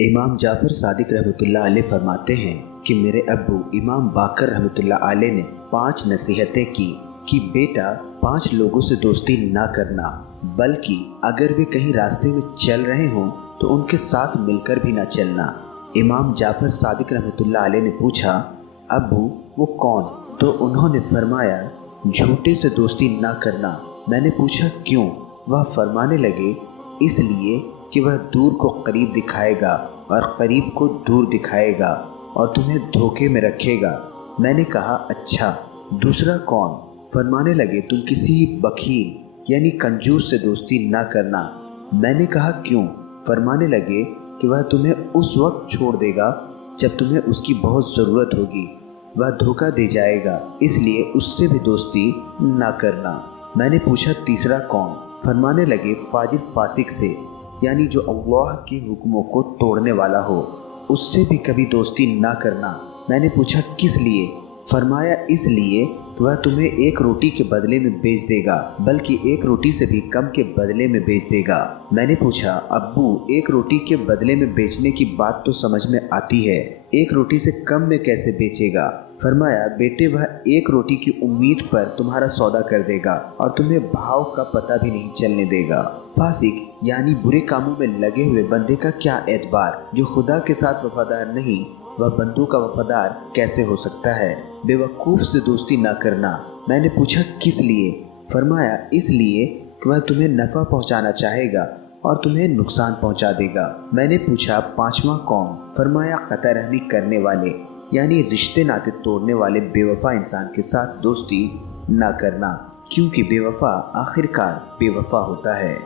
इमाम जाफ़र सादिक रहमतुल्लाह अलैह फरमाते हैं कि मेरे अब्बू इमाम बाकर रहमतुल्लाह अलैह ने 5 नसीहतें की कि बेटा 5 लोगों से दोस्ती ना करना, बल्कि अगर वे कहीं रास्ते में चल रहे हों तो उनके साथ मिलकर भी ना चलना। इमाम जाफ़र सादिक रहमतुल्लाह अलैह ने पूछा, अब्बू वो कौन? तो उन्होंने फरमाया, झूठे से दोस्ती ना करना। मैंने पूछा क्यों? वह फरमाने लगे, इसलिए कि वह दूर को करीब दिखाएगा और करीब को दूर दिखाएगा और तुम्हें धोखे में रखेगा। मैंने कहा अच्छा, दूसरा कौन? फरमाने लगे, तुम किसी बखील यानी कंजूस से दोस्ती ना करना। मैंने कहा क्यों? फरमाने लगे कि वह तुम्हें उस वक्त छोड़ देगा जब तुम्हें उसकी बहुत ज़रूरत होगी। वह धोखा दे जाएगा, इसलिए उससे भी दोस्ती ना करना। मैंने पूछा तीसरा कौन? फरमाने लगे, फाजिर फासिक से, यानी जो अल्लाह के हुक्मों को तोड़ने वाला हो, उससे भी कभी दोस्ती ना करना। मैंने पूछा किस लिए? फरमाया इसलिए कि वह तुम्हें 1 रोटी के बदले में बेच देगा, बल्कि 1 रोटी से भी कम के बदले में बेच देगा। मैंने पूछा अब्बू 1 रोटी के बदले में बेचने की बात तो समझ में आती है, 1 रोटी से कम में कैसे बेचेगा? फरमाया बेटे वह 1 रोटी की उम्मीद पर तुम्हारा सौदा कर देगा और तुम्हें भाव का पता भी नहीं चलने देगा। फासिक यानी बुरे कामों में लगे हुए बंदे का क्या एतबार, जो खुदा के साथ वफादार नहीं वह बंदों का वफादार कैसे हो सकता है? बेवकूफ़ से दोस्ती ना करना। मैंने पूछा किस लिए? फरमाया इसलिए कि वह तुम्हें नफ़ा पहुंचाना चाहेगा और तुम्हें नुकसान पहुंचा देगा। मैंने पूछा 5वां कौन? फरमाया कतई रहमी करने वाले, यानी रिश्ते नाते तोड़ने वाले बेवफा इंसान के साथ दोस्ती ना करना, क्योंकि बेवफा आखिरकार बेवफा होता है।